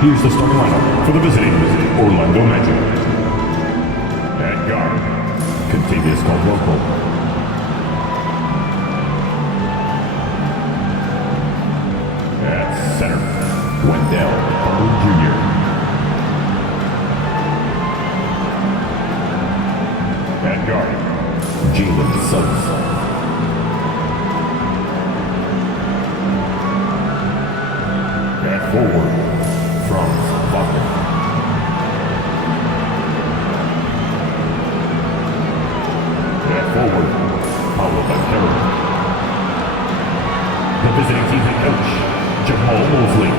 Here's the starting lineup for the visiting Orlando Magic. At guard, Kentavious Caldwell-Pope. At center, Wendell Carter Jr. At guard, Jalen Suggs. At forward, Franz Wagner. At forward, Paolo Banchero. The visiting team head coach, Jamal Mosley.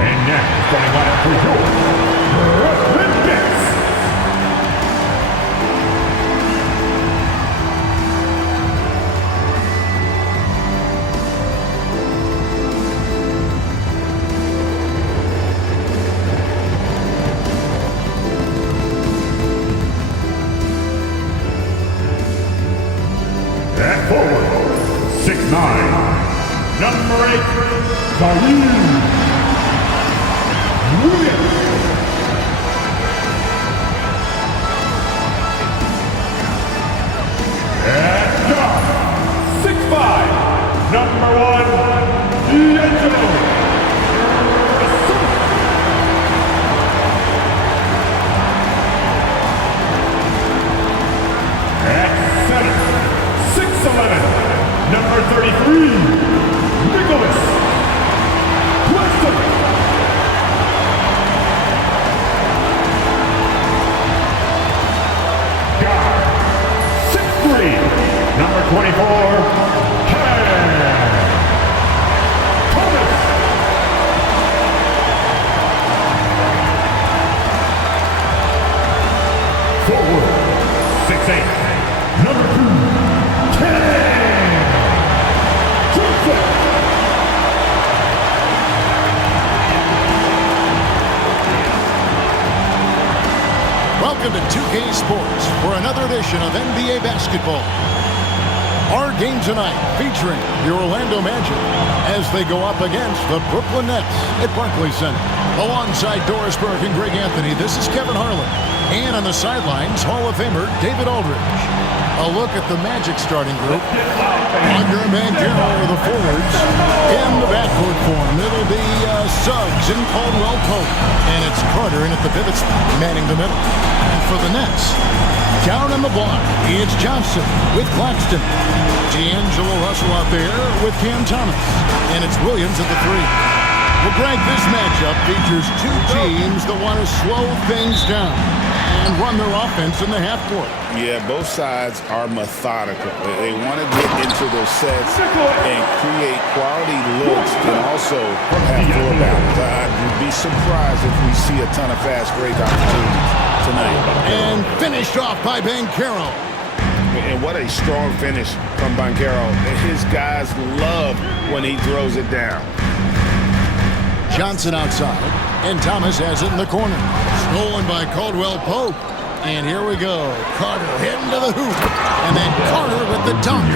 And now, starting lineup for your Brooklyn Nets. At forward, 6'9", number 8, Kareem Williams. At guard, 6'5", number 1, D'Angelo. At center, 6'11", number 33, Nicholas Claxton. Guard, 6'3", number 24, Cam Thomas. Forward, 6'8", number 2, Cam Johnson. Welcome to 2K Sports for another edition of NBA basketball. Our game tonight featuring the Orlando Magic as they go up against the Brooklyn Nets at Barclays Center. Alongside Doris Burke and Greg Anthony, this is Kevin Harlan. And on the sidelines, Hall of Famer David Aldridge. A look at the Magic starting group. Wagner and Banchero are the forwards. In the backcourt form, it'll be Suggs and Caldwell-Pope. And it's Carter in at the pivot spot, manning the middle. And for the Nets, down on the block, it's Johnson with Claxton. D'Angelo Russell out there with Cam Thomas. And it's Williams at the 3. Well, Greg, this matchup features two teams that want to slow things down and run their offense in the half court. Yeah, both sides are methodical. They want to get into their sets and create quality looks and also have floor balance. I'd be surprised if we see a ton of fast break opportunities tonight. And finished off by Banchero. And what a strong finish from Banchero. His guys love when he throws it down. Johnson outside, and Thomas has it in the corner. Stolen by Caldwell-Pope. And here we go. Carter heading to the hoop. And then Carter with the dunk.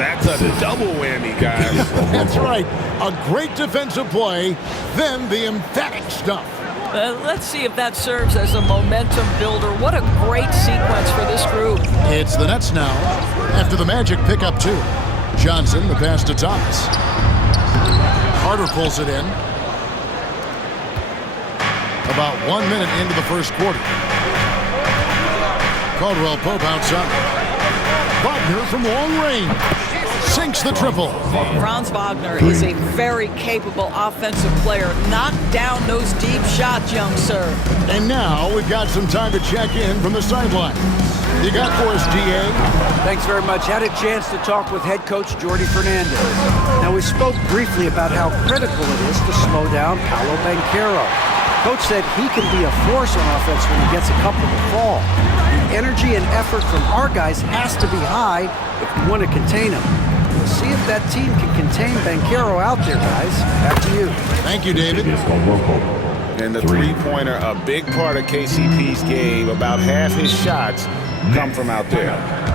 That's a double whammy, guys. That's right. A great defensive play, then the emphatic stuff. Let's see if that serves as a momentum builder. What a great sequence for this group. It's the Nets now, after the Magic pick up 2. Johnson, the pass to Thomas. Carter pulls it in. About 1 minute into the first quarter. Caldwell-Pope outside. Wagner from long range. Sinks the triple. Franz Wagner is a very capable offensive player. Knock down those deep shots, young sir. And now we've got some time to check in from the sideline. You got for us, DA? Thanks very much. Had a chance to talk with head coach Jordi Fernandez. Now, we spoke briefly about how critical it is to slow down Paolo Banchero. Coach said he can be a force on offense when he gets a couple to fall. The energy and effort from our guys has to be high if we want to contain him. We'll see if that team can contain Banchero out there, guys. Back to you. Thank you, David. And the three-pointer, a big part of KCP's game. About half his shots come from out there.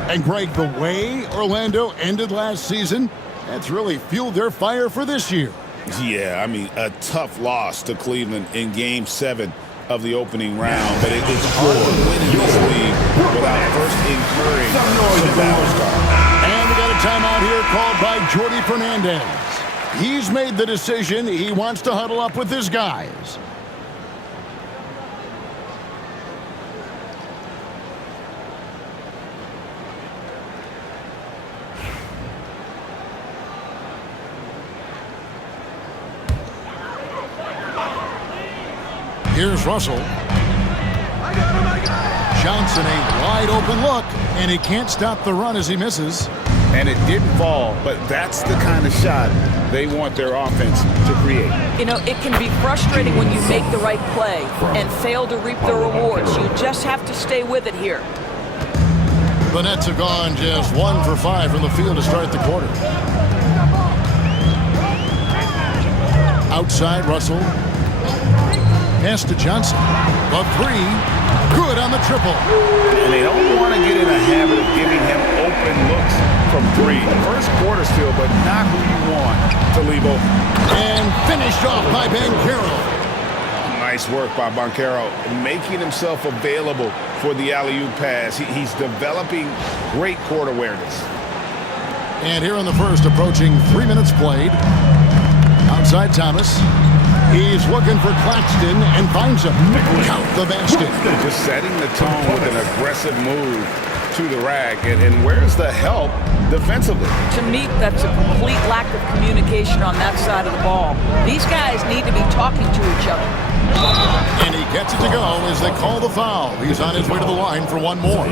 And Greg, the way Orlando ended last season, that's really fueled their fire for this year. Yeah, I mean, a tough loss to Cleveland in Game 7 of the opening round. But it's hard to win in this league without first incurring some battle scars. And we got a timeout here called by Jordi Fernandez. He's made the decision. He wants to huddle up with his guys. Here's Russell. Johnson, a wide open look, and he can't stop the run as he misses. And it didn't fall, but that's the kind of shot they want their offense to create. You know, it can be frustrating when you make the right play and fail to reap the rewards. You just have to stay with it here. The Nets have gone just 1 for 5 from the field to start the quarter. Outside, Russell. Pass to Johnson. The three. Good on the triple. And they don't want to get in a habit of giving him open looks from three. First quarter still, but not who you want to leave open. And finished off by Banchero. Nice work by Banchero, making himself available for the alley-oop pass. He's developing great court awareness. And here in the first, approaching 3 minutes played. Outside Thomas. He's looking for Claxton and finds him. Count the basket. Just setting the tone with an aggressive move to the rack. And where's the help defensively? To me, that's a complete lack of communication on that side of the ball. These guys need to be talking to each other. And he gets it to go as they call the foul. He's on his way to the line for one more.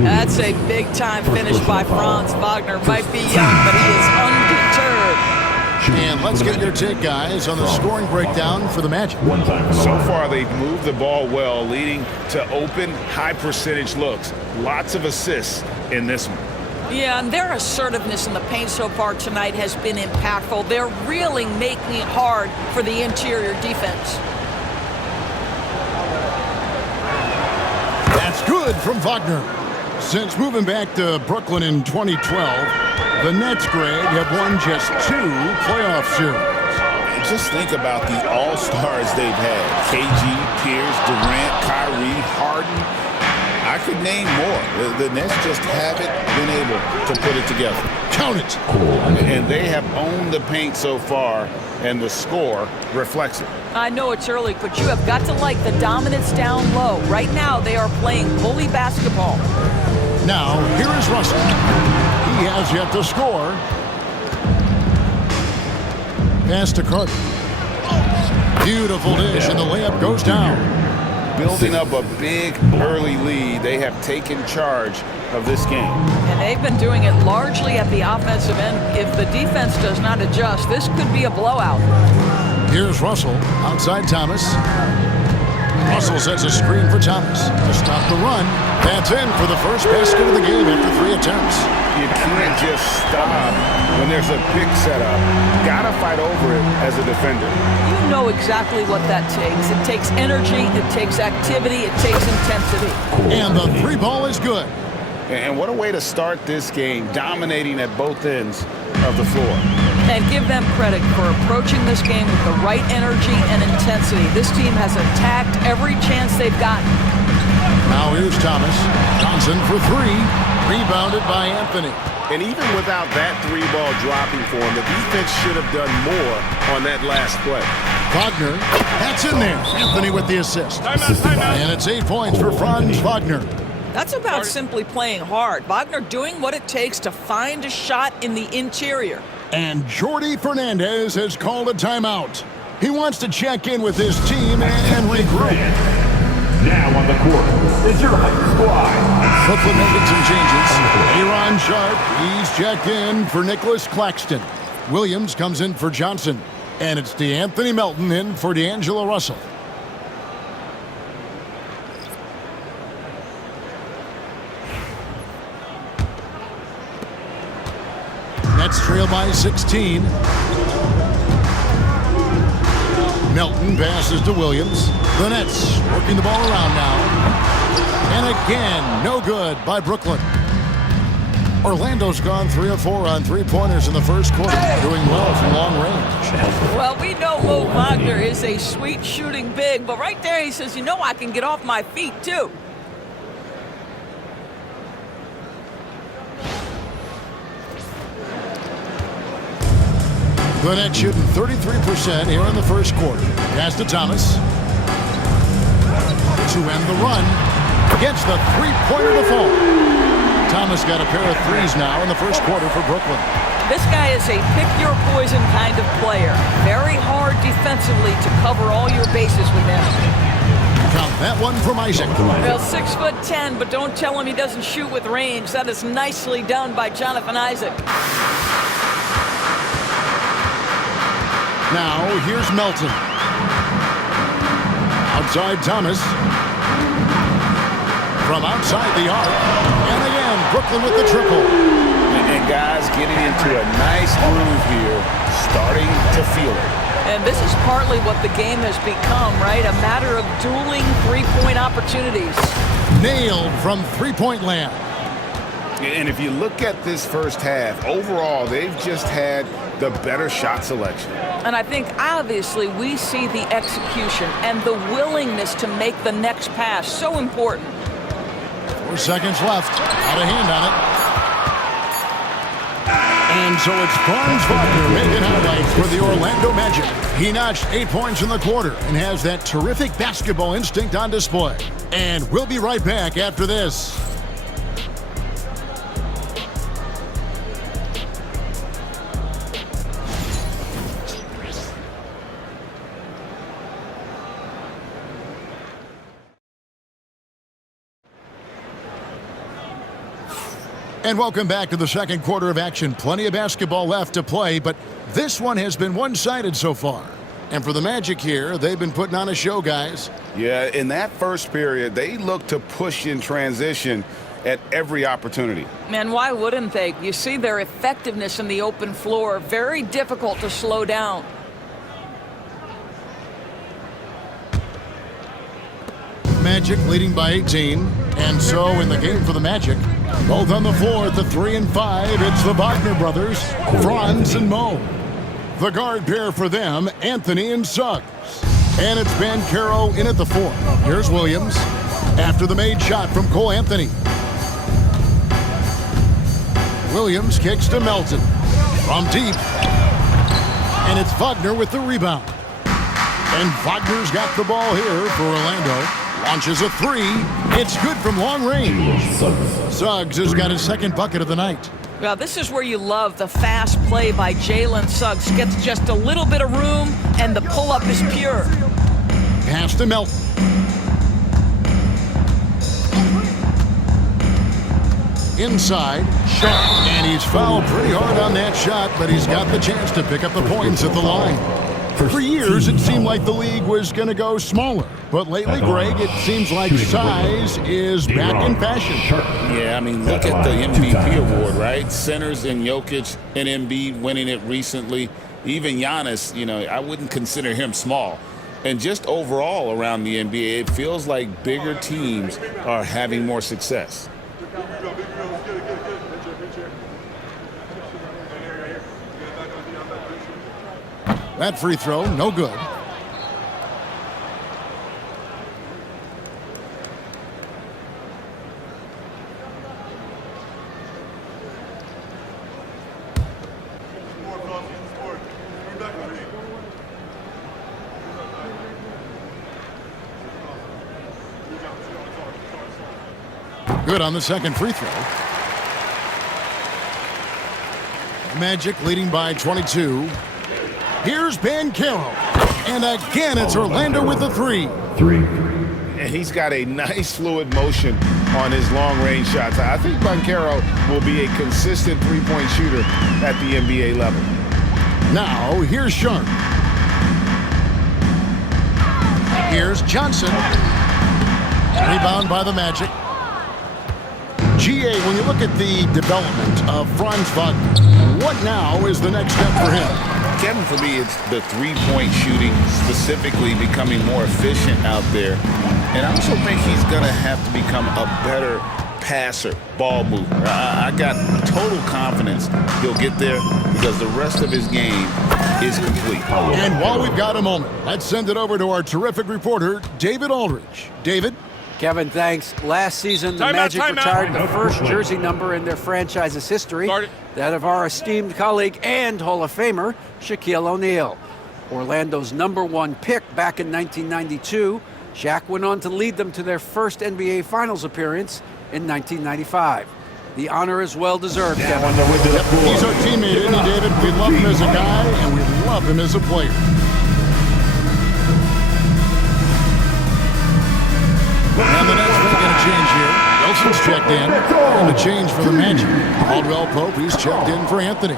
That's a big-time finish by Franz Wagner. Might be young, but he is undeterred. And let's get your take, guys, on the scoring breakdown for the Magic. So far, they've moved the ball well, leading to open, high-percentage looks. Lots of assists in this one. Yeah, and their assertiveness in the paint so far tonight has been impactful. They're really making it hard for the interior defense. That's good from Wagner. Since moving back to Brooklyn in 2012, the Nets, Greg, have won just 2 playoff series. Just think about the all-stars they've had. KG, Pierce, Durant, Kyrie, Harden. I could name more. The Nets just haven't been able to put it together. Count it. And they have owned the paint so far, and the score reflects it. I know it's early, but you have got to like the dominance down low. Right now, they are playing bully basketball. Now, here is Russell. He has yet to score. Pass to Carter. Beautiful dish, and the layup goes down. Building up a big early lead, they have taken charge of this game. And they've been doing it largely at the offensive end. If the defense does not adjust, this could be a blowout. Here's Russell, outside Thomas. Russell sets a screen for Thomas to stop the run. That's in for the first basket of the game after 3 attempts. You can't just stop when there's a pick set up. Gotta fight over it as a defender. You know exactly what that takes. It takes energy, it takes activity, it takes intensity. And the 3 ball is good. And what a way to start this game, dominating at both ends of the floor. And give them credit for approaching this game with the right energy and intensity. This team has attacked every chance they've gotten. Now here's Thomas. Johnson for 3. Rebounded by Anthony. And even without that 3-ball dropping for him, the defense should have done more on that last play. Wagner, that's in there. Anthony with the assist. And it's 8 points for Franz Wagner. That's about simply playing hard. Wagner doing what it takes to find a shot in the interior. And Jordi Fernandez has called a timeout. He wants to check in with his team and regroup. Now on the court is your hype squad. Brooklyn making some changes. Iran Sharp, he's checked in for Nicholas Claxton. Williams comes in for Johnson. And it's DeAnthony Melton in for D'Angelo Russell. Nets trail by 16. Melton passes to Williams. The Nets working the ball around now. And again, no good by Brooklyn. Orlando's gone 3 of 4 on three-pointers in the first quarter, doing well from long range. Well, we know Mo Wagner is a sweet shooting big, but right there he says, you know, I can get off my feet too. The Nets shooting 33% here in the first quarter. Pass to Thomas. To end the run. Gets the three-pointer to fall. Thomas got a pair of threes now in the first quarter for Brooklyn. This guy is a pick-your-poison kind of player. Very hard defensively to cover all your bases with him. Count that one from Isaac. Well, 6'10", but don't tell him he doesn't shoot with range. That is nicely done by Jonathan Isaac. Now, here's Melton. Outside Thomas. From outside the arc. And again, Brooklyn with the triple. And guys getting into a nice groove here, starting to feel it. And this is partly what the game has become, right? A matter of dueling three-point opportunities. Nailed from three-point land. And if you look at this first half, overall, they've just had the better shot selection. And I think, obviously, we see the execution and the willingness to make the next pass so important. 4 seconds left. Had a hand on it. And so it's Franz Wagner making highlights for the Orlando Magic. He notched 8 points in the quarter and has that terrific basketball instinct on display. And we'll be right back after this. And welcome back to the second quarter of action. Plenty of basketball left to play, but this one has been one-sided so far. And for the Magic here, they've been putting on a show, guys. Yeah, in that first period, they looked to push in transition at every opportunity. Man, why wouldn't they? You see their effectiveness in the open floor. Very difficult to slow down. Magic leading by 18. And so in the game for the Magic, both on the floor at the 3 and 5, it's the Wagner brothers, Franz and Mo. The guard pair for them, Anthony and Suggs. And it's Banchero in at the 4. Here's Williams after the made shot from Cole Anthony. Williams kicks to Melton from deep. And it's Wagner with the rebound. And Wagner's got the ball here for Orlando. Launches a 3. It's good from long range. Suggs has got his second bucket of the night. Well, this is where you love the fast play by Jalen Suggs. Gets just a little bit of room, and the pull-up is pure. Pass to Melton. Inside, Sharp. And he's fouled pretty hard on that shot, but he's got the chance to pick up the points at the line. For years, it seemed like the league was going to go smaller. But lately, Greg, it seems like size is back in fashion. Yeah, I mean, look at the MVP award, right? Centers and Jokic and Embiid winning it recently. Even Giannis, you know, I wouldn't consider him small. And just overall around the NBA, it feels like bigger teams are having more success. That free throw, no good. Good on the second free throw. Magic leading by 22. Here's Banchero. And again, it's Orlando with the 3. And he's got a nice fluid motion on his long-range shots. I think Banchero will be a consistent three-point shooter at the NBA level. Now, here's Sharp. Here's Johnson. Rebound by the Magic. GA, when you look at the development of Franz Wagner, what now is the next step for him? Kevin, for me, it's the three-point shooting, specifically becoming more efficient out there. And I also think he's going to have to become a better passer, ball mover. I got total confidence he'll get there because the rest of his game is complete. And while we've got a moment, let's send it over to our terrific reporter, David Aldridge. David? Kevin, thanks. Last season, the Magic retired the first jersey number in their franchise's history, that of our esteemed colleague and Hall of Famer, Shaquille O'Neal. Orlando's #1 pick back in 1992, Shaq went on to lead them to their first NBA Finals appearance in 1995. The honor is well-deserved, Kevin. He's our teammate, isn't he, David? We love him as a guy, and we love him as a player. And the Nets making a change here. Wilson's checked in. And a change for the Magic. Caldwell Pope, he's checked in for Anthony.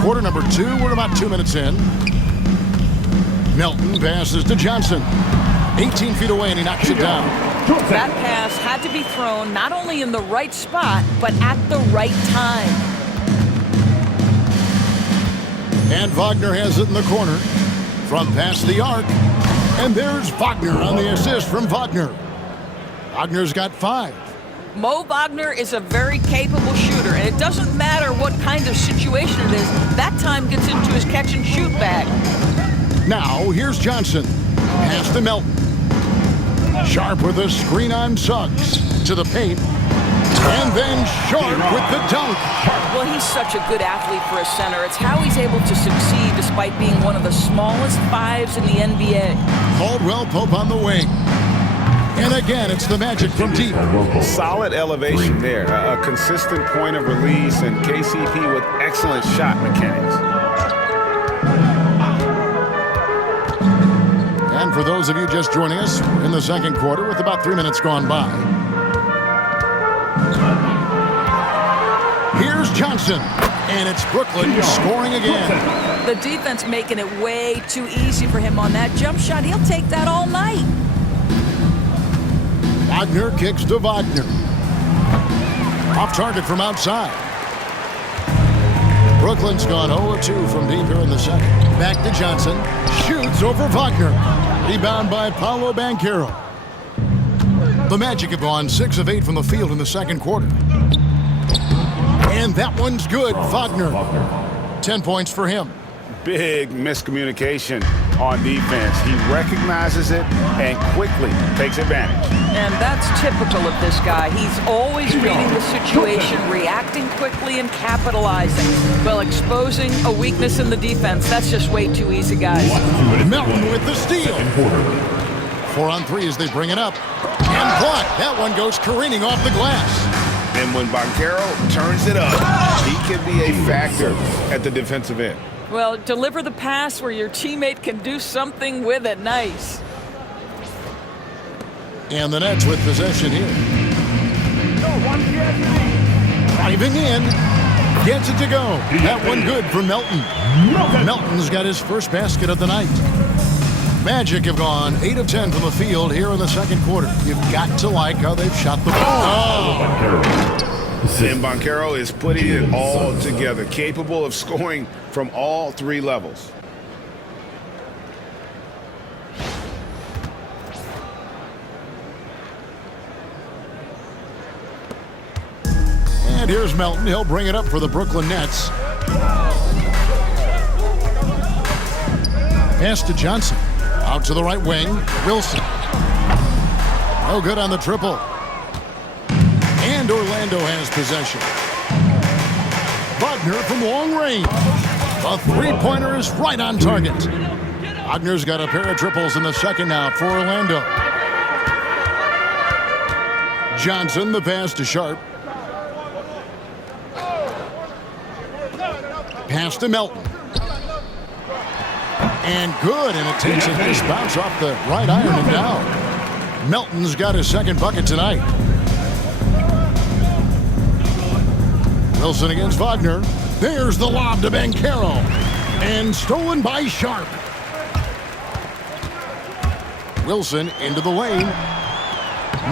Quarter number 2, we're about 2 minutes in. Melton passes to Johnson. 18 feet away, and he knocks it down. That pass had to be thrown not only in the right spot, but at the right time. And Wagner has it in the corner. From past the arc. And there's Wagner on the assist from Wagner. Wagner's got 5. Mo Wagner is a very capable shooter, and it doesn't matter what kind of situation it is. That time gets into his catch-and-shoot bag. Now, here's Johnson. Pass to Melton. Sharp with a screen on Suggs. To the paint. And then Sharp with the dunk. Well, he's such a good athlete for a center. It's how he's able to succeed despite being one of the smallest 5s in the NBA. Caldwell Pope on the wing. And again, it's the Magic from deep. Solid elevation there. A consistent point of release, and KCP with excellent shot mechanics. And for those of you just joining us, we're in the second quarter with about 3 minutes gone by. Here's Johnson. And it's Brooklyn scoring again. The defense making it way too easy for him on that jump shot. He'll take that all night. Wagner kicks to Wagner. Off target from outside. Brooklyn's gone 0-2 from deep here in the second. Back to Johnson. Shoots over Wagner. Rebound by Paolo Banchero. The Magic have gone 6 of 8 from the field in the second quarter. And that one's good. Wagner. 10 points for him. Big miscommunication on defense. He recognizes it and quickly takes advantage. And that's typical of this guy. He's always reading the situation, reacting quickly, and capitalizing. Well, exposing a weakness in the defense, that's just way too easy, guys. Melton with the steal. 4 on 3 as they bring it up. And blocked. That one goes careening off the glass. And when Banchero turns it up, he can be a factor at the defensive end. Well, deliver the pass where your teammate can do something with it. Nice. And the Nets with possession here. Driving in. Gets it to go. That one good for Melton. Melton's got his first basket of the night. Magic have gone 8 of 10 from the field here in the second quarter. You've got to like how they've shot the ball. And Banchero is putting it all together, capable of scoring from all 3 levels. And here's Melton. He'll bring it up for the Brooklyn Nets. Pass to Johnson. Out to the right wing. Wilson. No good on the triple. And Orlando has possession. Wagner from long range. The three-pointer is right on target. Wagner's got a pair of triples in the second now for Orlando. Johnson, the pass to Sharp. Pass to Melton. And good, and it takes a nice bounce off the right iron and down. Melton's got his second bucket tonight. Wilson against Wagner. There's the lob to Banchero. And stolen by Sharp. Wilson into the lane.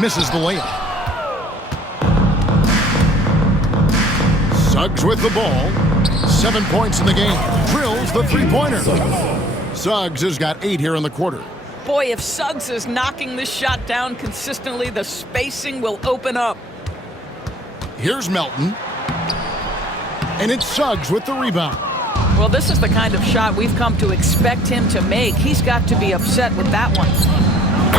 Misses the layup. Suggs with the ball. 7 points in the game. Drills the three-pointer. Suggs has got 8 here in the quarter. Boy, if Suggs is knocking this shot down consistently, the spacing will open up. Here's Melton. And it's Suggs with the rebound. Well, this is the kind of shot we've come to expect him to make. He's got to be upset with that one.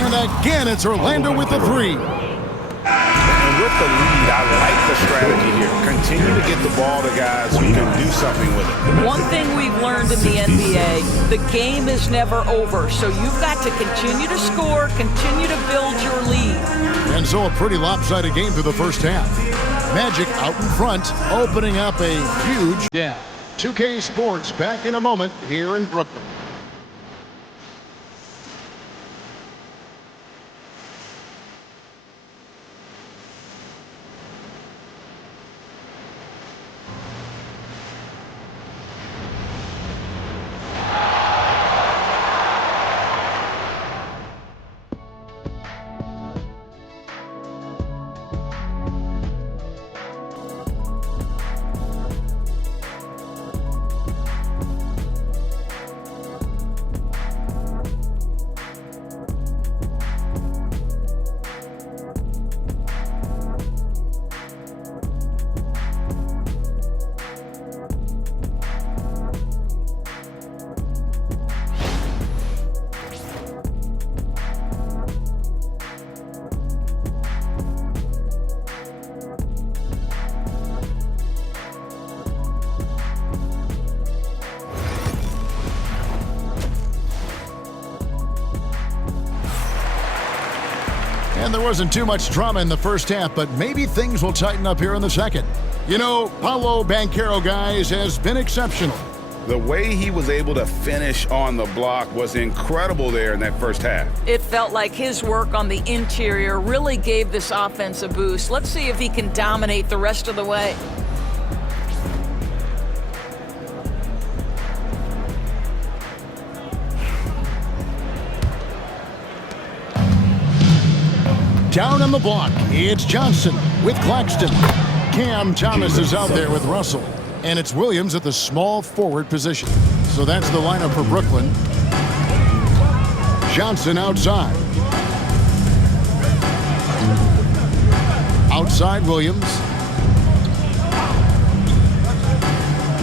And again, it's Orlando with the three. And with the lead, I like the strategy here. Continue to get the ball to guys who can do something with it. One thing we've learned in the NBA, the game is never over. So you've got to continue to score, continue to build your lead. And so a pretty lopsided game through the first half. Magic out in front, opening up a huge gap. 2K Sports back in a moment here in Brooklyn. And there wasn't too much drama in the first half, but maybe things will tighten up here in the second. You know, Paolo Banchero, guys, has been exceptional. The way he was able to finish on the block was incredible there in that first half. It felt like his work on the interior really gave this offense a boost. Let's see if he can dominate the rest of the way. Down on the block, it's Johnson with Claxton. Cam Thomas is out there with Russell. And it's Williams at the small forward position. So that's the lineup for Brooklyn. Johnson outside. Outside Williams.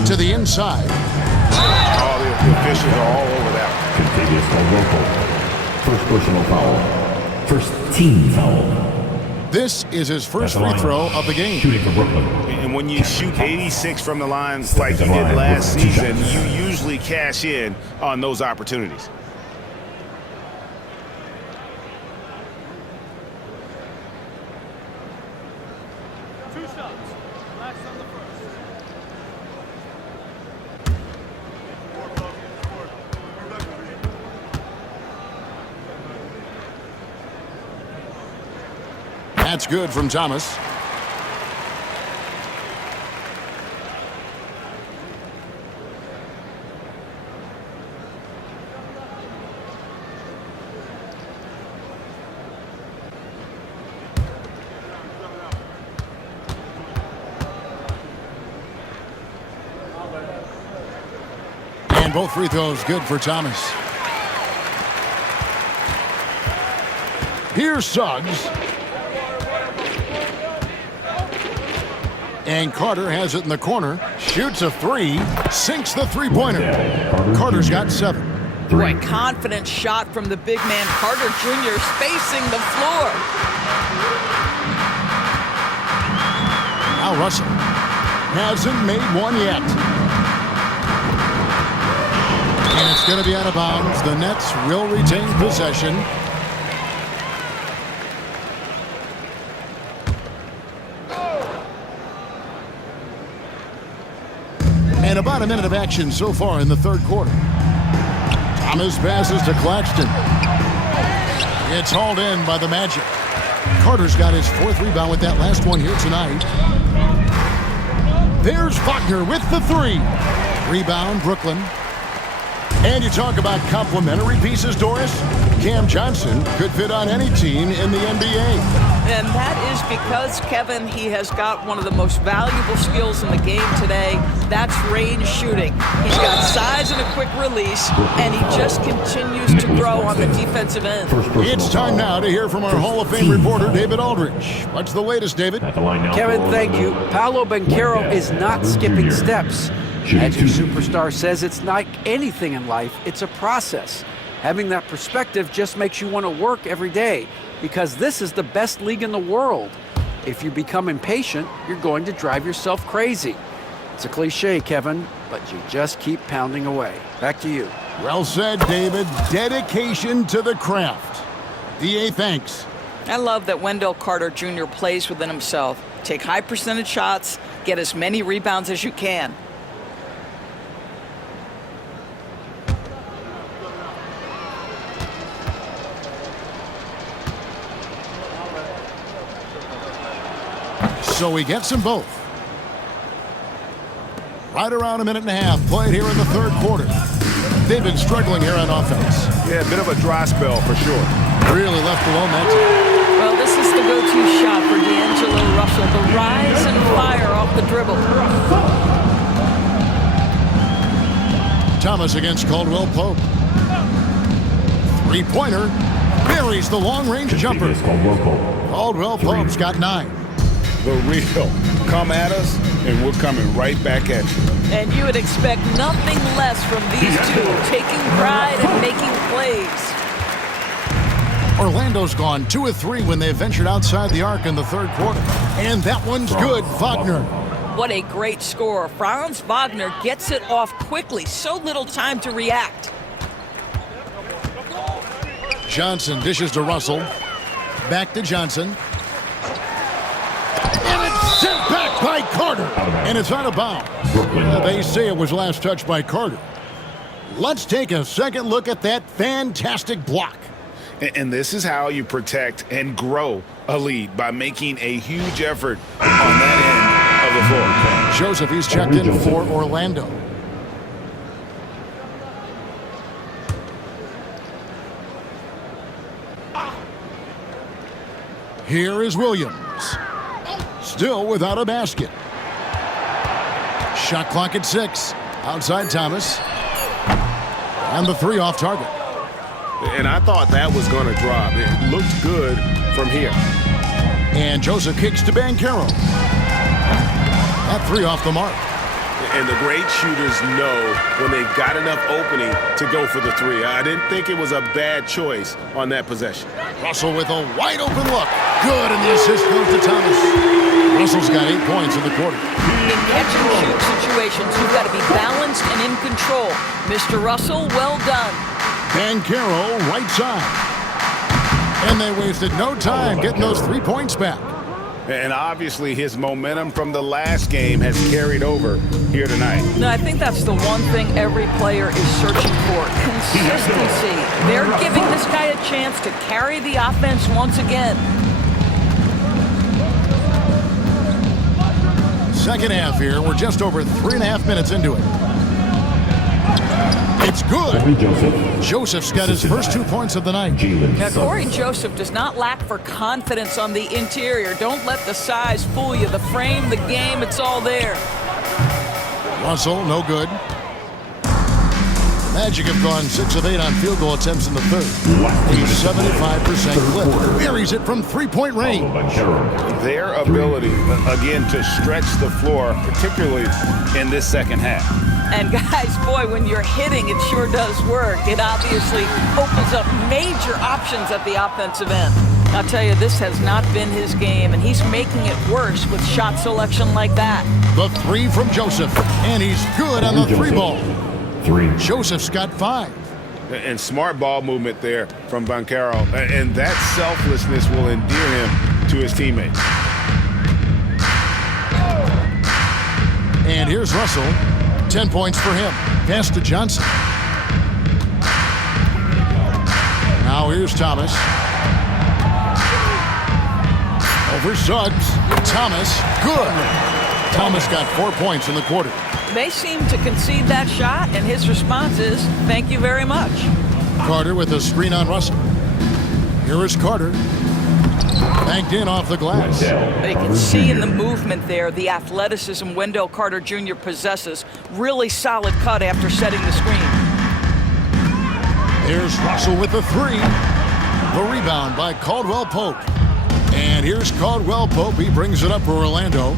To the inside. Oh, the officials are all over that. Contagious local. First personal foul. First team foul. This is his first free throw of the game. Shooting for Brooklyn. And when you shoot 86 from the line like you did last season, you usually cash in on those opportunities. That's good from Thomas. And both free throws good for Thomas. Here's Suggs. And Carter has it in the corner. Shoots a three. Sinks the three-pointer. Carter's got 7. Boy, confident shot from the big man Carter Jr. spacing the floor. Now Russell hasn't made one yet. And it's going to be out of bounds. The Nets will retain possession. And about a minute of action so far in the third quarter. Thomas passes to Claxton. It's hauled in by the Magic. Carter's got his 4th rebound with that last one here tonight. There's Wagner with the three. Rebound, Brooklyn. And you talk about complementary pieces, Doris. Cam Johnson could fit on any team in the NBA. And that is because, Kevin, he has got one of the most valuable skills in the game today. That's range shooting. He's got size and a quick release, and he just continues to grow on the defensive end. It's time now to hear from our Hall of Fame reporter, David Aldridge. What's the latest, David? At the line now Kevin, for thank you. Paolo Banchero is not skipping steps. As your superstar says, it's like anything in life, it's a process. Having that perspective just makes you want to work every day because this is the best league in the world. If you become impatient, you're going to drive yourself crazy. It's a cliche, Kevin, but you just keep pounding away. Back to you. Well said, David. Dedication to the craft. DA, thanks. I love that Wendell Carter Jr. plays within himself. Take high percentage shots, get as many rebounds as you can. So he gets them both. Right around a minute and a half played here in the third quarter. They've been struggling here on offense. Yeah, a bit of a dry spell for sure. Really left alone that time. Well, this is the go-to shot for D'Angelo Russell. The rise and fire off the dribble. Thomas against Caldwell Pope. Three-pointer. Buries the long-range jumper. Caldwell Pope's got 9. The real. Come at us, and we're coming right back at you. And you would expect nothing less from these two, taking pride and making plays. Orlando's gone 2 of 3 when they ventured outside the arc in the third quarter. And that one's good, Wagner. What a great score. Franz Wagner gets it off quickly. So little time to react. Johnson dishes to Russell. Back to Johnson. And it's sent back by Carter. And it's out of bounds. They say it was last touched by Carter. Let's take a second look at that fantastic block. And this is how you protect and grow a lead, by making a huge effort on that end of the floor. Joseph, he's checked in for Orlando. Here is Williams. Still without a basket. Shot clock at 6. Outside Thomas. And the 3 off target. And I thought that was going to drop. It looked good from here. And Joseph kicks to Banchero. That 3 off the mark. And the great shooters know when they've got enough opening to go for the 3. I didn't think it was a bad choice on that possession. Russell with a wide open look. Good, and the assist goes to Thomas. Russell's got 8 points in the quarter. In catch-and-shoot situations, you've got to be balanced and in control. Mr. Russell, well done. Banchero, right side. And they wasted no time getting those 3 points back. And obviously his momentum from the last game has carried over here tonight. No, I think that's the one thing every player is searching for, consistency. They're giving this guy a chance to carry the offense once again. Second half here. We're just over 3.5 minutes into it. It's good. Joseph's got his first 2 points of the night. Now, Corey Joseph does not lack for confidence on the interior. Don't let the size fool you. The frame, the game, it's all there. Russell, no good. Magic have gone 6 of 8 on field goal attempts in the third. A 75% clip. Buries it from 3-point range. Their ability, again, to stretch the floor, particularly in this second half. And guys, boy, when you're hitting, it sure does work. It obviously opens up major options at the offensive end. I'll tell you, this has not been his game, and he's making it worse with shot selection like that. The 3 from Joseph, and he's good on the 3 ball. Joseph's got 5. And smart ball movement there from Banchero. And that selflessness will endear him to his teammates. And here's Russell. 10 points for him. Pass to Johnson. Now here's Thomas. Over Suggs. Thomas, good. Thomas got 4 points in the quarter. They seem to concede that shot, and his response is, thank you very much. Carter with a screen on Russell. Here is Carter. Banked in off the glass. But you can see in the movement there the athleticism Wendell Carter Jr. possesses. Really solid cut after setting the screen. Here's Russell with the three. The rebound by Caldwell Pope. And here's Caldwell Pope. He brings it up for Orlando.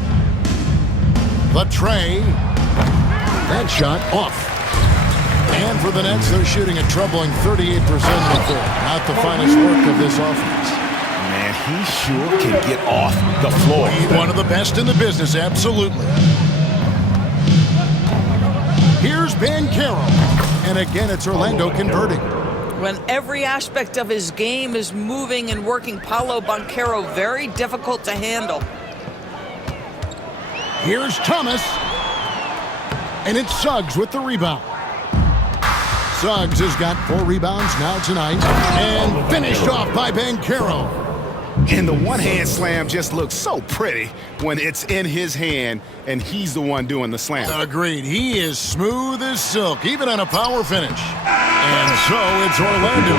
The tray. That shot off. And for the Nets, they're shooting a troubling 38% in the court. Not the finest work of this offense. Man, he sure can get off the floor. He's one of the best in the business, absolutely. Here's Banchero. And again, it's Orlando converting. When every aspect of his game is moving and working, Paolo Banchero very difficult to handle. Here's Thomas. And it's Suggs with the rebound. Suggs has got 4 rebounds now tonight. And finished off by Banchero. And the one-hand slam just looks so pretty when it's in his hand and he's the one doing the slam. Agreed. He is smooth as silk, even on a power finish. And so it's Orlando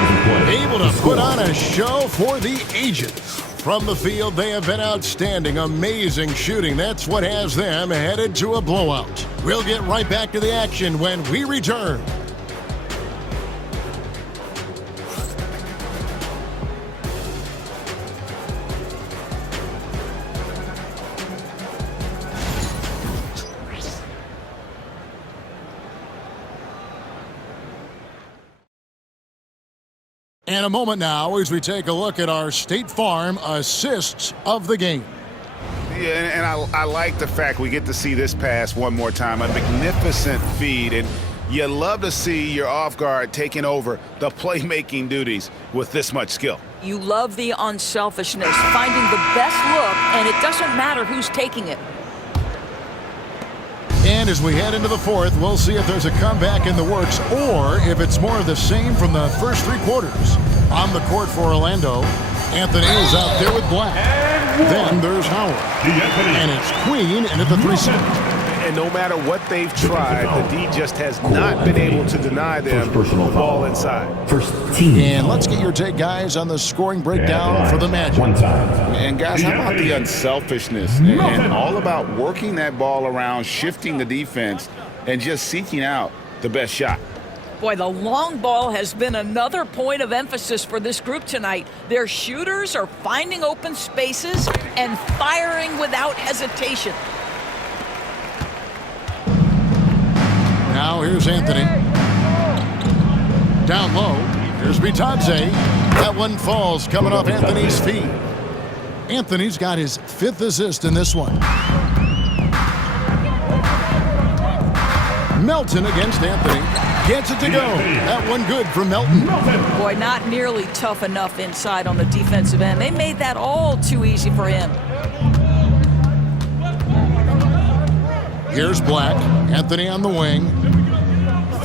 able to put on a show for the ages. From the field, they have been outstanding, amazing shooting. That's what has them headed to a blowout. We'll get right back to the action when we return. And a moment now as we take a look at our State Farm assists of the game. Yeah, and I like the fact we get to see this pass one more time. A magnificent feed, and you love to see your off guard taking over the playmaking duties with this much skill. You love the unselfishness, finding the best look, and it doesn't matter who's taking it. And as we head into the fourth, we'll see if there's a comeback in the works or if it's more of the same from the first 3 quarters. On the court for Orlando, Anthony is out there with Black. Then there's Howard. And it's Queen in at the 3 set. And no matter what they've tried, the D just has not been able to deny them the ball inside. First team. And let's get your take, guys, on the scoring breakdown for the Magic. One time. And guys, how about the unselfishness and all about working that ball around, shifting the defense, and just seeking out the best shot. Boy, the long ball has been another point of emphasis for this group tonight. Their shooters are finding open spaces and firing without hesitation. Now here's Anthony. Down low. Here's Bitadze. That one falls coming off Anthony's feet. Anthony's got his 5th assist in this one. Melton against Anthony. Gets it to go. That one good from Melton. Boy, not nearly tough enough inside on the defensive end. They made that all too easy for him. Here's Black. Anthony on the wing.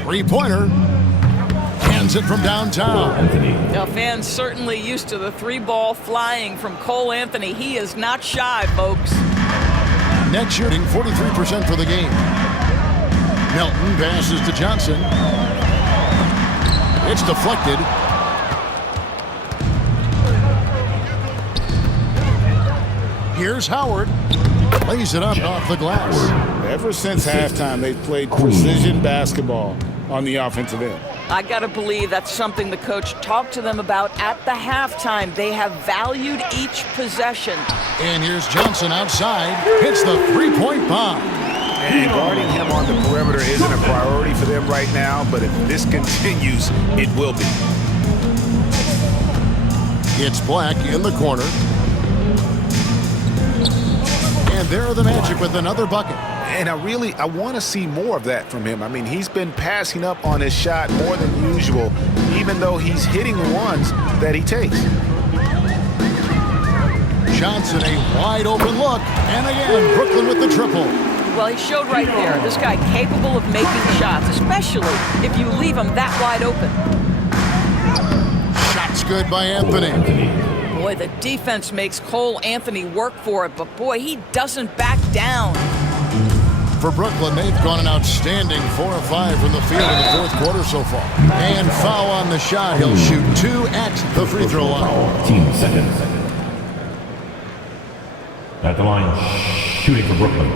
3-pointer. Hands it from downtown. Now, fans certainly used to the 3-ball flying from Cole Anthony. He is not shy, folks. Net shooting 43% for the game. Melton passes to Johnson. It's deflected. Here's Howard. Lays it up off the glass. Ever since halftime, they've played precision basketball on the offensive end. I got to believe that's something the coach talked to them about at the halftime. They have valued each possession. And here's Johnson outside. Hits the 3-point bomb. And guarding him on the perimeter isn't a priority for them right now, but if this continues, it will be. It's Black in the corner. And there are the Magic with another bucket. And I want to see more of that from him. I mean, he's been passing up on his shot more than usual, even though he's hitting the ones that he takes. Johnson, a wide open look. And again, Brooklyn with the triple. Well, he showed right there, this guy capable of making shots, especially if you leave him that wide open. Shots good by Anthony. Boy, the defense makes Cole Anthony work for it, but boy, he doesn't back down. For Brooklyn, they've gone an outstanding 4 of 5 from the field in the fourth quarter so far. And foul on the shot. He'll shoot 2 at the free throw line. 15 seconds. At the line, shooting for Brooklyn,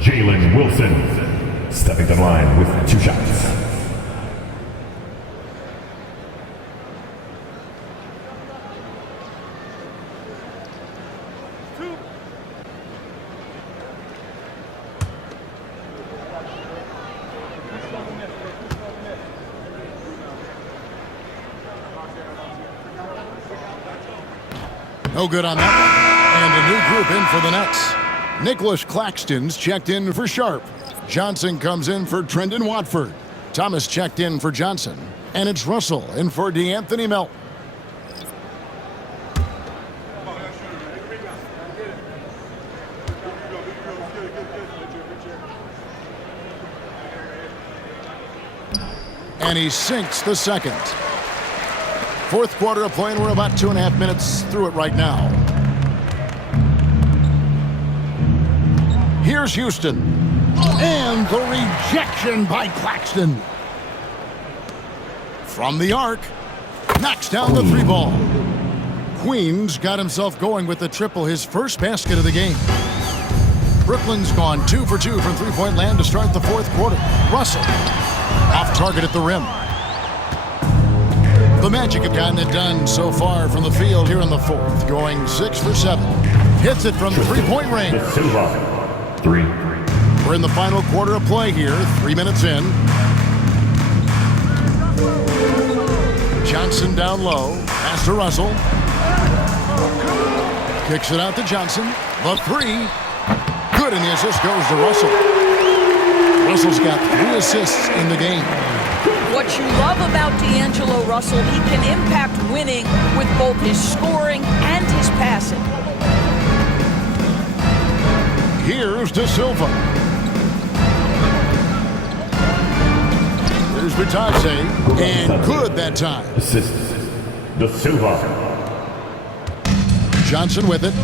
Jalen Wilson. Stepping to the line with 2 shots. No good on that one. And a new group in for the Nets. Nicholas Claxton's checked in for Sharp. Johnson comes in for Trendon Watford. Thomas checked in for Johnson. And it's Russell in for DeAnthony Melton. And he sinks the second. Fourth quarter of play, and we're about 2.5 minutes through it right now. Here's Houston. And the rejection by Claxton. From the arc. Knocks down the 3 ball. Queens got himself going with the triple, his first basket of the game. Brooklyn's gone 2 for 2 from three-point land to start the fourth quarter. Russell. Off target at the rim. The Magic have gotten it done so far from the field here in the fourth, going 6 for 7. Hits it from three-point range. De Silva, 3. We're in the final quarter of play here, 3 minutes in. Johnson down low, pass to Russell. Kicks it out to Johnson. The 3. Good, and the assist goes to Russell. Russell's got 3 assists in the game. What you love about D'Angelo Russell, he can impact winning with both his scoring and his passing. Here's De Silva. Here's Bitadze, and good that time. Assist. De Silva. Johnson with it.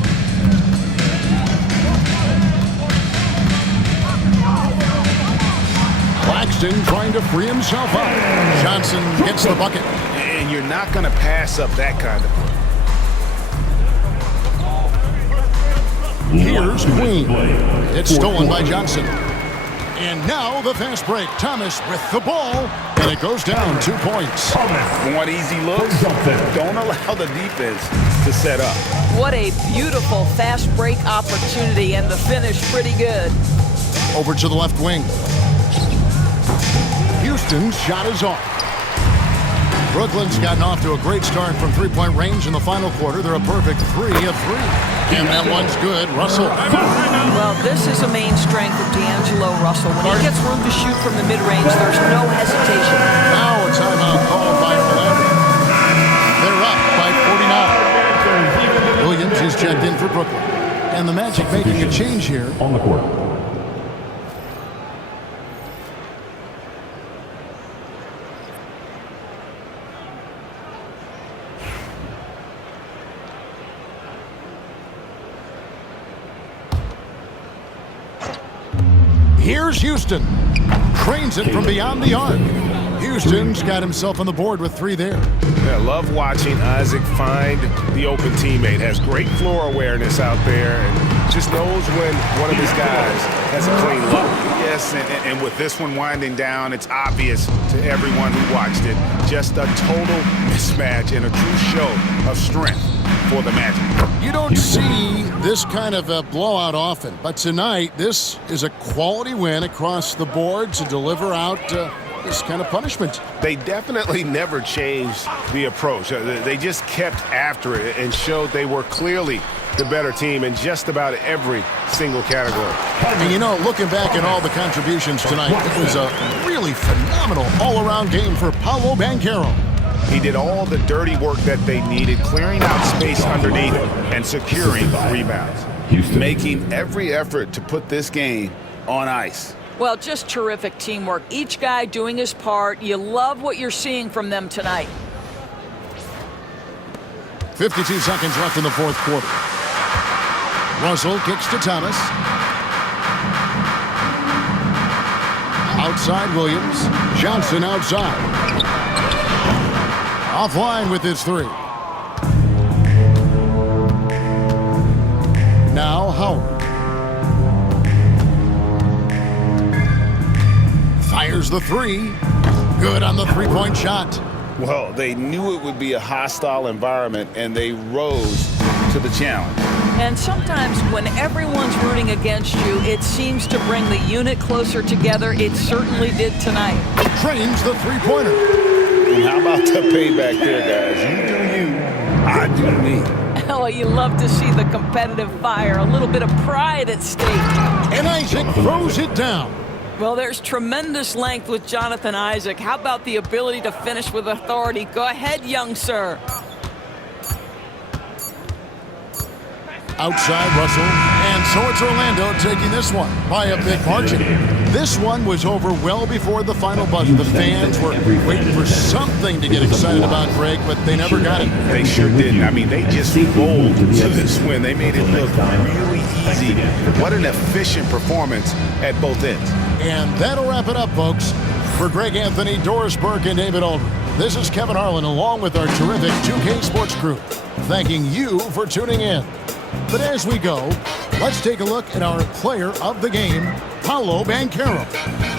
Claxton trying to free himself up. Johnson gets the bucket. And you're not going to pass up that kind of play. Here's Queen. It's stolen by Johnson. And now the fast break. Thomas with the ball. And it goes down 2 points. Want easy looks? Don't allow the defense to set up. What a beautiful fast break opportunity, and the finish pretty good. Over to the left wing. Houston's shot is off. Brooklyn's gotten off to a great start from three-point range in the final quarter. They're a perfect 3 of 3. And that one's good. Russell. Well, this is a main strength of D'Angelo Russell. When he gets room to shoot from the mid-range, there's no hesitation. Now a timeout called by Orlando. They're up by 49. Williams is checked in for Brooklyn. And the Magic making a change here. On the court. Here's Houston. Trains it from beyond the arc. Houston's got himself on the board with 3 there. I love watching Isaac find the open teammate. Has great floor awareness out there and just knows when one of his guys has a clean look. Yes, and with this one winding down, it's obvious to everyone who watched it. Just a total mismatch and a true show of strength for the Magic. You don't see this kind of a blowout often, but tonight this is a quality win across the board to deliver out this kind of punishment. They definitely never changed the approach. They just kept after it and showed they were clearly the better team in just about every single category. And you know, looking back at all the contributions tonight, it was a really phenomenal all-around game for Paolo Banchero. He did all the dirty work that they needed, clearing out space underneath and securing rebounds. Houston. Making every effort to put this game on ice. Well, just terrific teamwork. Each guy doing his part. You love what you're seeing from them tonight. 52 seconds left in the fourth quarter. Russell kicks to Thomas. inside Williams. Johnson outside. Offline with his three. Now Howard. Fires the three. Good on the three-point shot. Well, they knew it would be a hostile environment, and they rose to the challenge. And sometimes when everyone's rooting against you, it seems to bring the unit closer together. It certainly did tonight. Drains the three-pointer. And how about the payback there, guys? You do you, I do me. Oh, you love to see the competitive fire, a little bit of pride at stake. And Isaac throws it down. Well, there's tremendous length with Jonathan Isaac. How about the ability to finish with authority? Go ahead, young sir. Outside Russell. And so it's Orlando taking this one by a big margin. This one was over well before the final buzzer. The fans were waiting for something to get excited about, Greg, but they never got it. They sure didn't. I mean, they just rolled to this win. They made it look really easy. What an efficient performance at both ends. And that'll wrap it up, folks. For Greg Anthony, Doris Burke, and David Aldridge, this is Kevin Harlan along with our terrific 2K Sports crew, thanking you for tuning in. But as we go, let's take a look at our player of the game, Paolo Banchero.